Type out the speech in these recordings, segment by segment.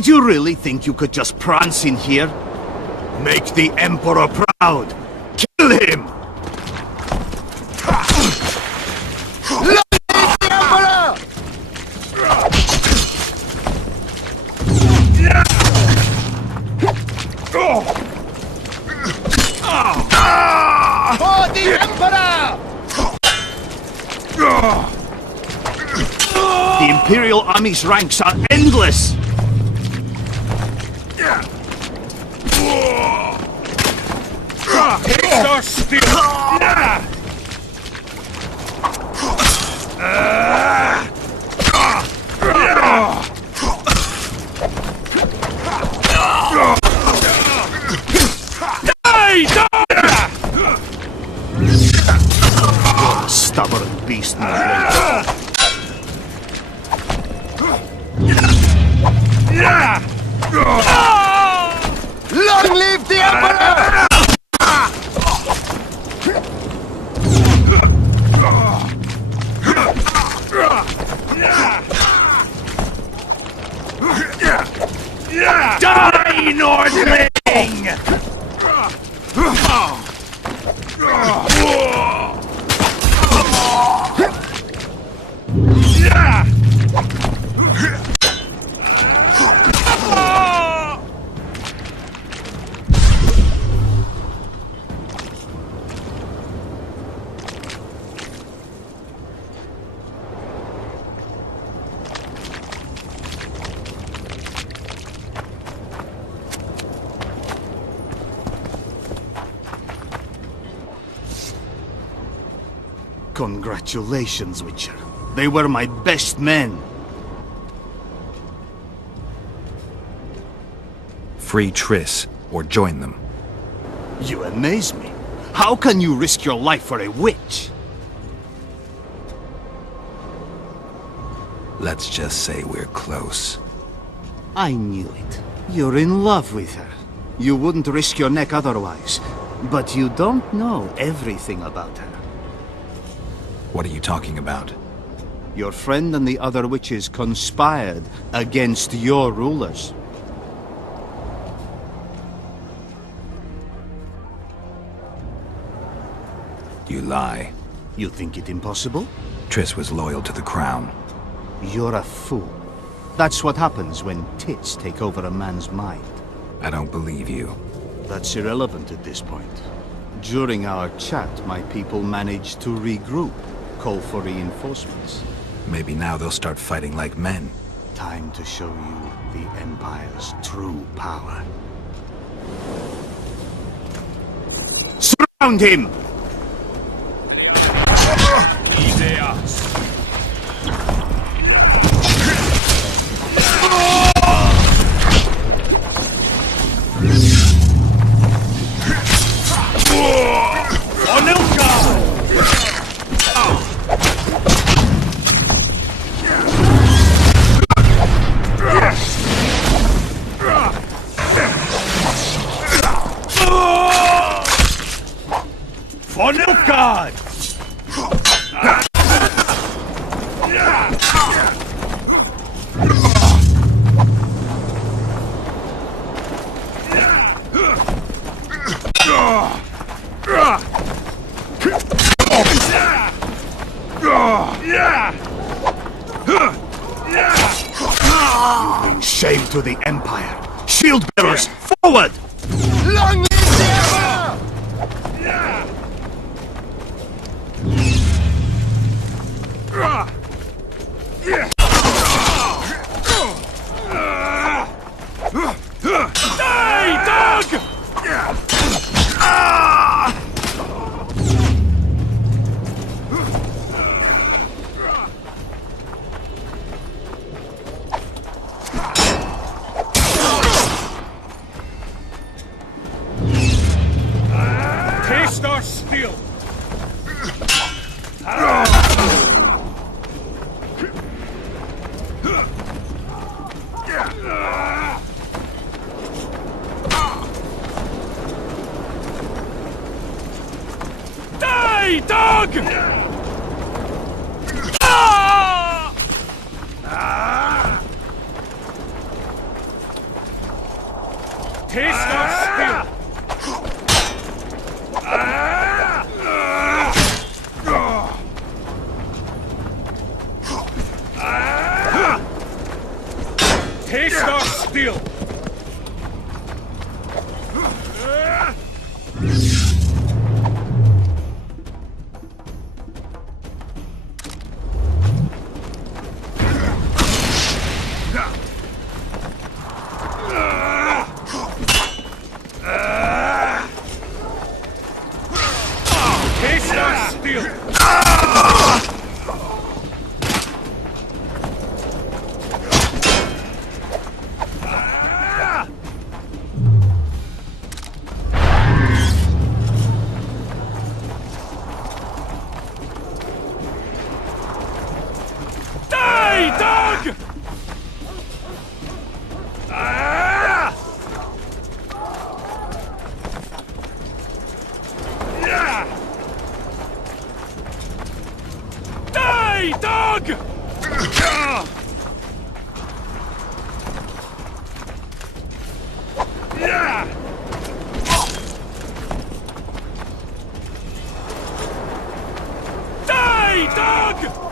Did you really think you could just prance in here? Make the Emperor proud! Kill him! For the Emperor! The Imperial Army's ranks are endless! Taste our steel! You're a stubborn beast, my blade. Long live the Emperor! Die, Northling! Congratulations, Witcher. They were my best men. Free Triss, or join them. You amaze me. How can you risk your life for a witch? Let's just say we're close. I knew it. You're in love with her. You wouldn't risk your neck otherwise. But you don't know everything about her. What are you talking about? Your friend and the other witches conspired against your rulers. You lie. You think it impossible? Triss was loyal to the crown. You're a fool. That's what happens when tits take over a man's mind. I don't believe you. That's irrelevant at this point. During our chat, my people managed to regroup, call for reinforcements. Maybe now they'll start fighting like men. Time to show you the Empire's true power. Surround him! Shame to the Empire! Shield bearers, forward! Long live the Emperor! Die, dog! Taste our steel! Die, dog! dog!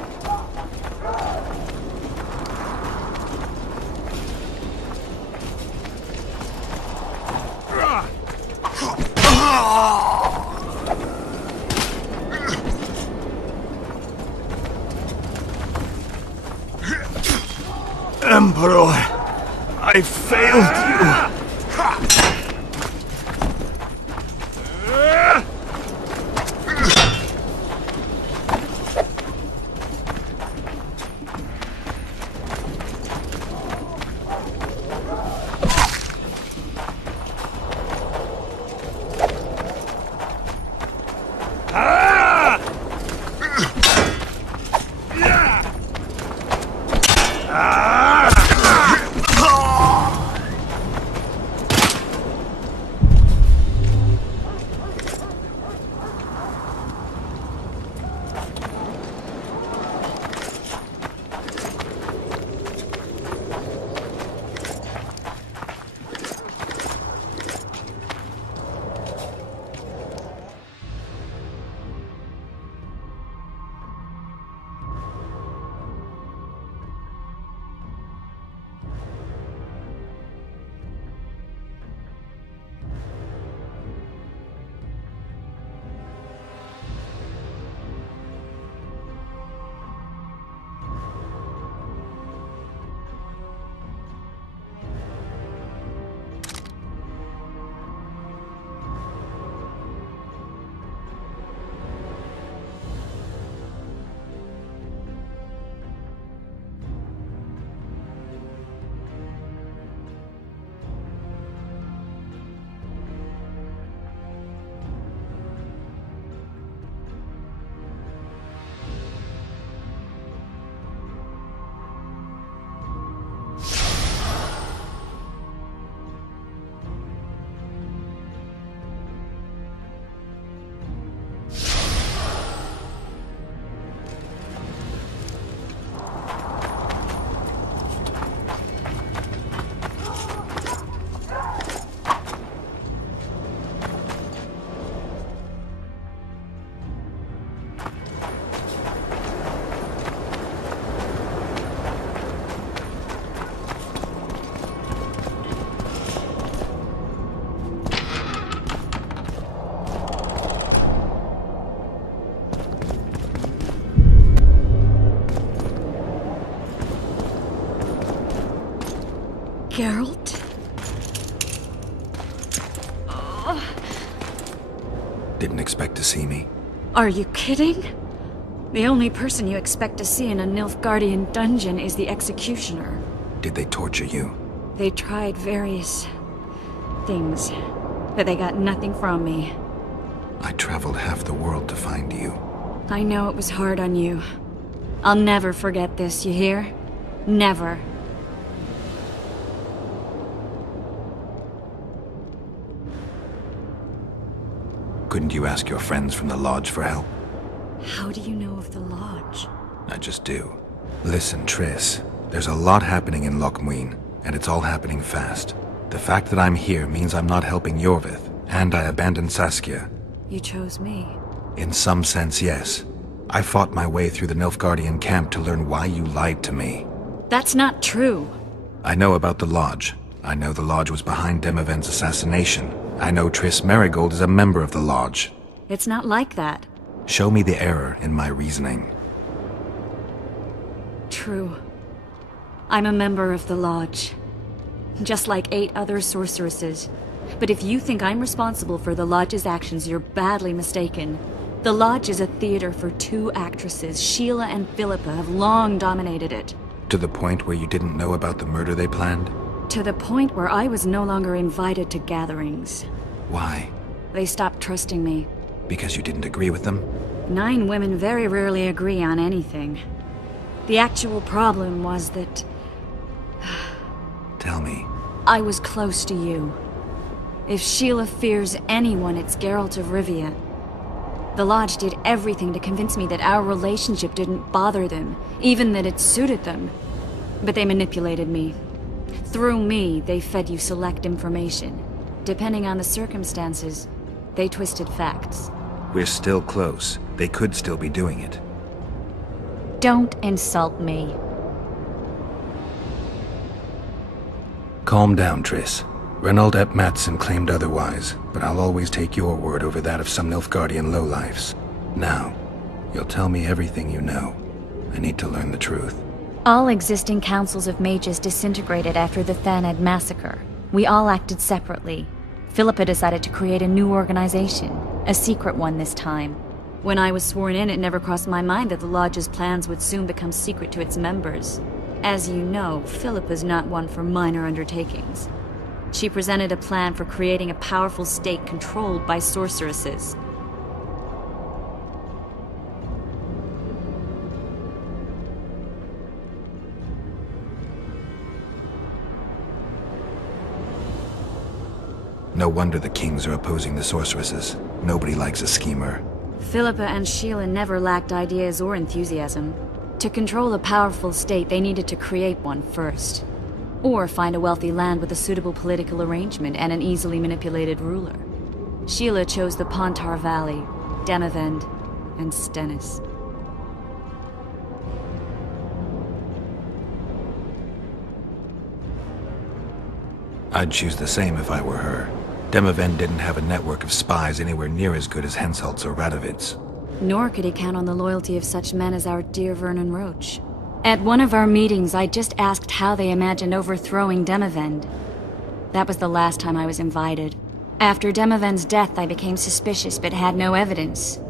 Emperor, I failed you. Geralt? Didn't expect to see me. Are you kidding? The only person you expect to see in a Nilfgaardian dungeon is the executioner. Did they torture you? They tried various things, but they got nothing from me. I traveled half the world to find you. I know it was hard on you. I'll never forget this, you hear? Never. Couldn't you ask your friends from the Lodge for help? How do you know of the Lodge? I just do. Listen, Triss. There's a lot happening in Lochmuin, and it's all happening fast. The fact that I'm here means I'm not helping Yorvith, and I abandoned Saskia. You chose me. In some sense, yes. I fought my way through the Nilfgaardian camp to learn why you lied to me. That's not true. I know about the Lodge. I know the Lodge was behind Demavend's assassination. I know Triss Merigold is a member of the Lodge. It's not like that. Show me the error in my reasoning. True. I'm a member of the Lodge. Just like 8 other sorceresses. But if you think I'm responsible for the Lodge's actions, you're badly mistaken. The Lodge is a theater for 2 actresses. Sheila and Philippa have long dominated it. To the point where you didn't know about the murder they planned? To the point where I was no longer invited to gatherings. Why? They stopped trusting me. Because you didn't agree with them? 9 women very rarely agree on anything. The actual problem was that Tell me. I was close to you. If Sheila fears anyone, it's Geralt de Rivia. The Lodge did everything to convince me that our relationship didn't bother them, even that it suited them. But they manipulated me. Through me, they fed you select information. Depending on the circumstances, they twisted facts. We're still close. They could still be doing it. Don't insult me. Calm down, Triss. Reynold ep Matson claimed otherwise, but I'll always take your word over that of some Nilfgaardian lowlifes. Now, you'll tell me everything you know. I need to learn the truth. All existing councils of mages disintegrated after the Thaned massacre. We all acted separately. Philippa decided to create a new organization, a secret one this time. When I was sworn in, it never crossed my mind that the Lodge's plans would soon become secret to its members. As you know, Philippa's not one for minor undertakings. She presented a plan for creating a powerful state controlled by sorceresses. No wonder the kings are opposing the sorceresses. Nobody likes a schemer. Philippa and Sheila never lacked ideas or enthusiasm. To control a powerful state, they needed to create one first. Or find a wealthy land with a suitable political arrangement and an easily manipulated ruler. Sheila chose the Pontar Valley, Demavend, and Stennis. I'd choose the same if I were her. Demavend didn't have a network of spies anywhere near as good as Henselt's or Radovid's. Nor could he count on the loyalty of such men as our dear Vernon Roche. At one of our meetings, I just asked how they imagined overthrowing Demavend. That was the last time I was invited. After Demavend's death, I became suspicious but had no evidence.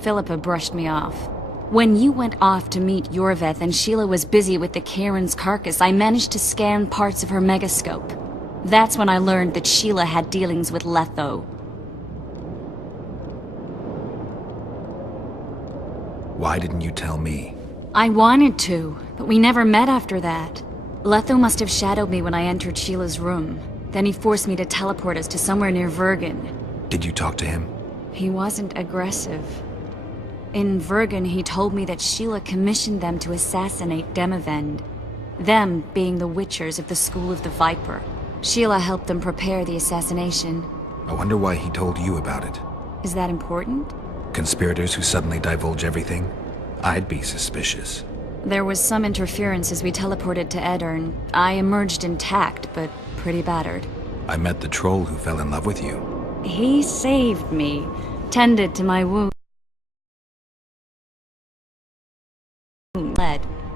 Philippa brushed me off. When you went off to meet Yorveth and Sheila was busy with the Karen's carcass, I managed to scan parts of her megascope. That's when I learned that Sheila had dealings with Letho. Why didn't you tell me? I wanted to, but we never met after that. Letho must have shadowed me when I entered Sheila's room. Then he forced me to teleport us to somewhere near Vergen. Did you talk to him? He wasn't aggressive. In Vergen, he told me that Sheila commissioned them to assassinate Demavend. Them being the Witchers of the School of the Viper. Sheila helped them prepare the assassination. I wonder why he told you about it. Is that important? Conspirators who suddenly divulge everything? I'd be suspicious. There was some interference as we teleported to Edirn. I emerged intact, but pretty battered. I met the troll who fell in love with you. He saved me, tended to my wound.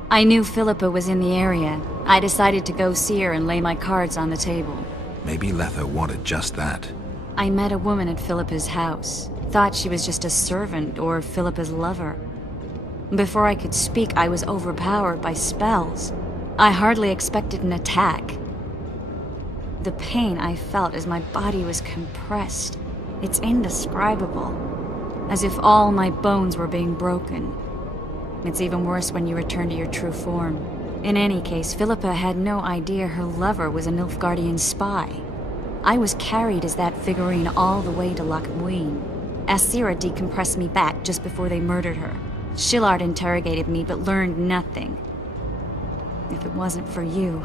I knew Philippa was in the area. I decided to go see her and lay my cards on the table. Maybe Letho wanted just that. I met a woman at Philippa's house. Thought she was just a servant or Philippa's lover. Before I could speak, I was overpowered by spells. I hardly expected an attack. The pain I felt as my body was compressed. It's indescribable. As if all my bones were being broken. It's even worse when you return to your true form. In any case, Philippa had no idea her lover was a Nilfgaardian spy. I was carried as that figurine all the way to Loch Muin. Asira decompressed me back just before they murdered her. Shillard interrogated me but learned nothing. If it wasn't for you,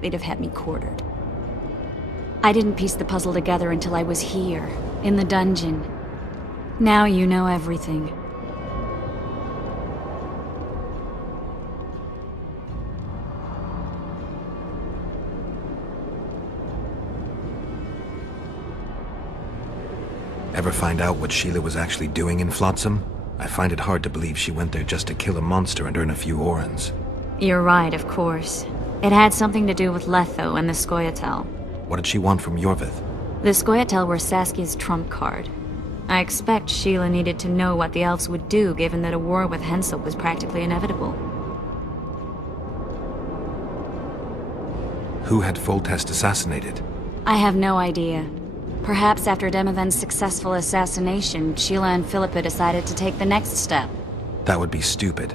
they'd have had me quartered. I didn't piece the puzzle together until I was here, in the dungeon. Now you know everything. Ever find out what Sheila was actually doing in Flotsam? I find it hard to believe she went there just to kill a monster and earn a few orans. You're right, of course. It had something to do with Letho and the Scoia'tael. What did she want from Yorveth? The Scoia'tael were Saskia's trump card. I expect Sheila needed to know what the elves would do, given that a war with Henselt was practically inevitable. Who had Foltest assassinated? I have no idea. Perhaps after Demavend's successful assassination, Sheila and Philippa decided to take the next step. That would be stupid.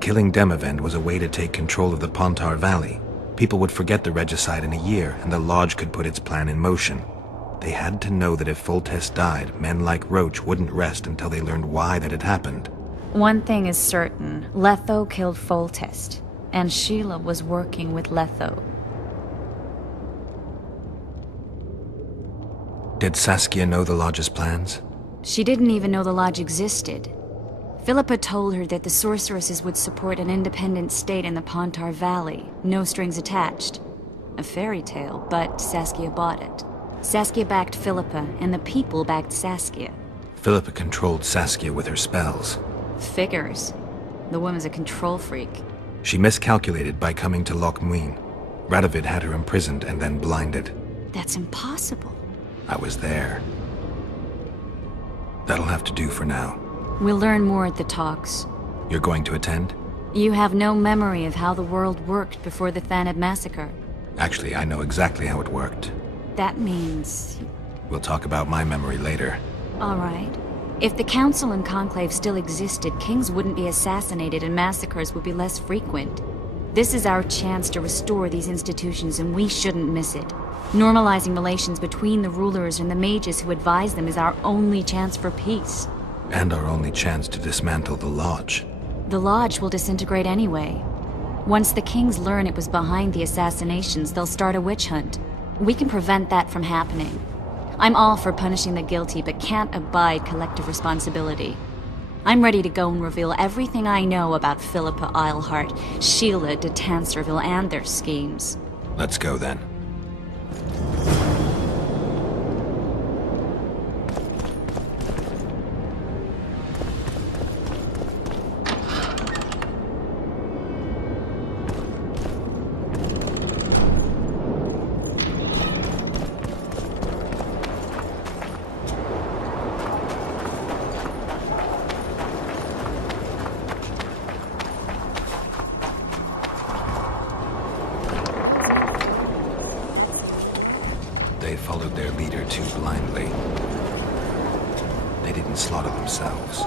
Killing Demavend was a way to take control of the Pontar Valley. People would forget the regicide in a year, and the Lodge could put its plan in motion. They had to know that if Foltest died, men like Roach wouldn't rest until they learned why that had happened. One thing is certain. Letho killed Foltest, and Sheila was working with Letho. Did Saskia know the Lodge's plans? She didn't even know the Lodge existed. Philippa told her that the sorceresses would support an independent state in the Pontar Valley, no strings attached. A fairy tale, but Saskia bought it. Saskia backed Philippa, and the people backed Saskia. Philippa controlled Saskia with her spells. Figures. The woman's a control freak. She miscalculated by coming to Loch Muin. Radovid had her imprisoned and then blinded. That's impossible. I was there. That'll have to do for now. We'll learn more at the talks. You're going to attend? You have no memory of how the world worked before the Thanid massacre. Actually, I know exactly how it worked. That means... We'll talk about my memory later. All right. If the Council and Conclave still existed, kings wouldn't be assassinated and massacres would be less frequent. This is our chance to restore these institutions, and we shouldn't miss it. Normalizing relations between the rulers and the mages who advise them is our only chance for peace. And our only chance to dismantle the Lodge. The Lodge will disintegrate anyway. Once the kings learn it was behind the assassinations, they'll start a witch hunt. We can prevent that from happening. I'm all for punishing the guilty, but can't abide collective responsibility. I'm ready to go and reveal everything I know about Philippa Eilhart, Sheila de Tanserville, and their schemes. Let's go then. They followed their leader too blindly. They didn't slaughter themselves.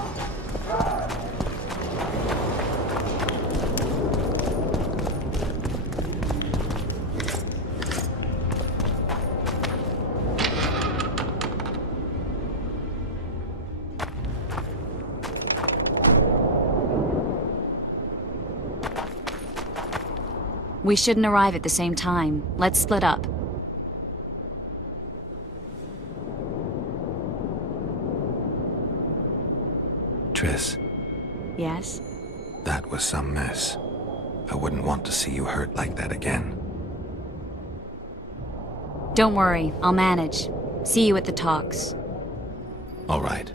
We shouldn't arrive at the same time. Let's split up. Triss, Yes? that was some mess. I wouldn't want to see you hurt like that again. Don't worry, I'll manage. See you at the talks. All right.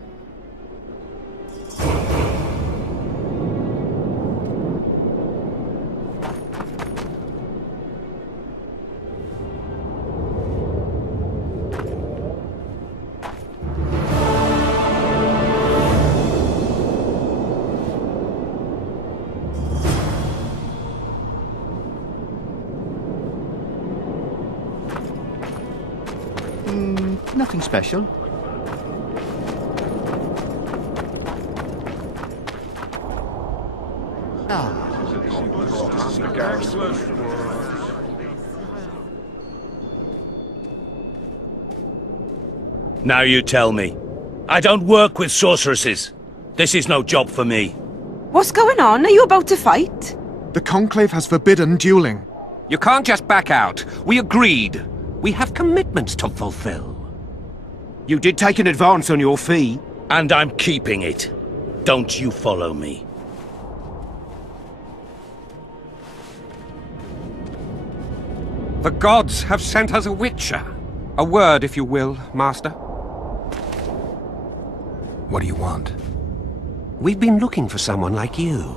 Nothing special. Now you tell me. I don't work with sorceresses. This is no job for me. What's going on? Are you about to fight? The Conclave has forbidden dueling. You can't just back out. We agreed. We have commitments to fulfill. You did take an advance on your fee. And I'm keeping it. Don't you follow me. The gods have sent us a witcher. A word, if you will, Master. What do you want? We've been looking for someone like you.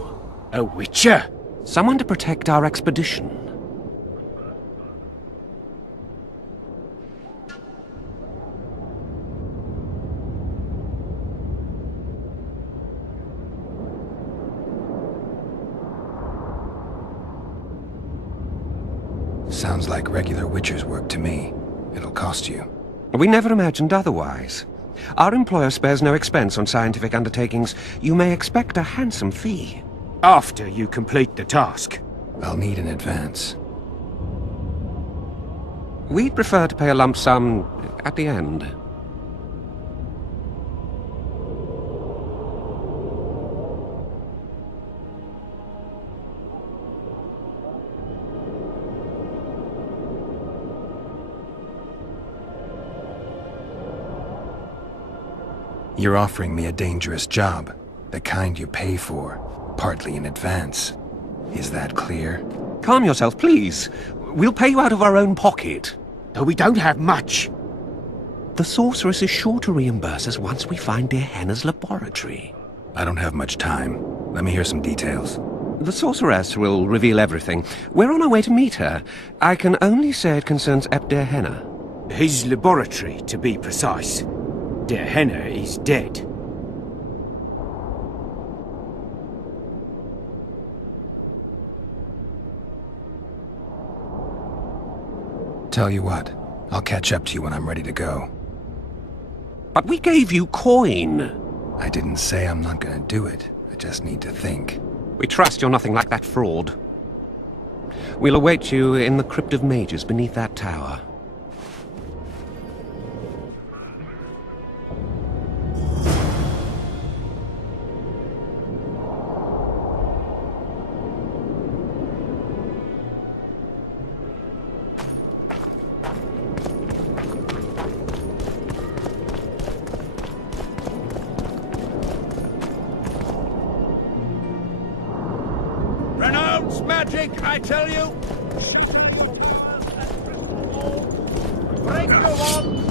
A witcher? Someone to protect our expedition. Sounds like regular Witcher's work to me. It'll cost you. We never imagined otherwise. Our employer spares no expense on scientific undertakings. You may expect a handsome fee. After you complete the task. I'll need an advance. We'd prefer to pay a lump sum at the end. You're offering me a dangerous job. The kind you pay for, partly in advance. Is that clear? Calm yourself, please. We'll pay you out of our own pocket. Though we don't have much. The sorceress is sure to reimburse us once we find dear Henna's laboratory. I don't have much time. Let me hear some details. The sorceress will reveal everything. We're on our way to meet her. I can only say it concerns dear Henna. His laboratory, to be precise. Der Henna is dead. Tell you what, I'll catch up to you when I'm ready to go. But we gave you coin. I didn't say I'm not gonna do it. I just need to think. We trust you're nothing like that fraud. We'll await you in the Crypt of Mages beneath that tower. Renounce magic, I tell you! Break your wand!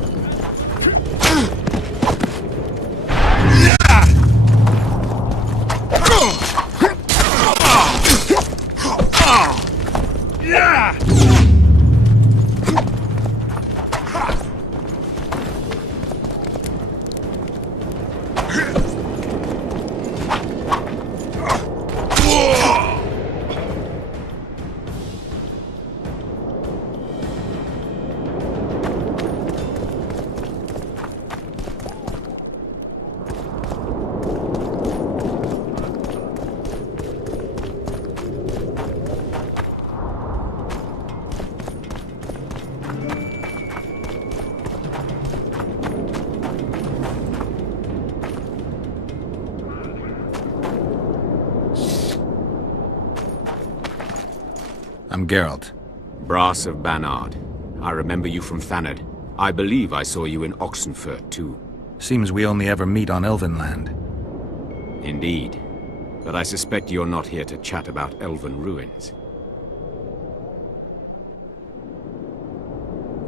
I'm Geralt. Brass of Banard. I remember you from Thanad. I believe I saw you in Oxenfurt, too. Seems we only ever meet on Elvenland. Indeed. But I suspect you're not here to chat about elven ruins.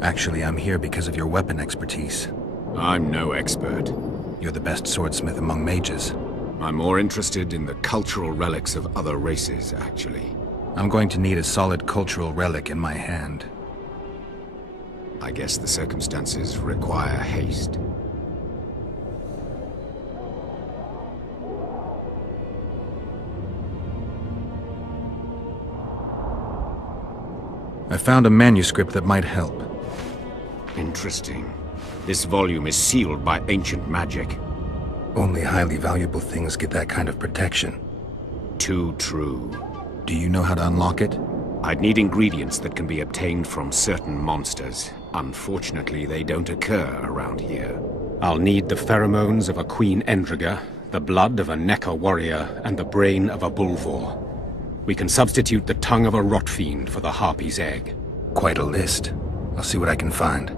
Actually, I'm here because of your weapon expertise. I'm no expert. You're the best swordsmith among mages. I'm more interested in the cultural relics of other races, actually. I'm going to need a solid cultural relic in my hand. I guess the circumstances require haste. I found a manuscript that might help. Interesting. This volume is sealed by ancient magic. Only highly valuable things get that kind of protection. Too true. Do you know how to unlock it? I'd need ingredients that can be obtained from certain monsters. Unfortunately, they don't occur around here. I'll need the pheromones of a Queen Endriga, the blood of a Necker warrior, and the brain of a Bulvor. We can substitute the tongue of a rot fiend for the harpy's egg. Quite a list. I'll see what I can find.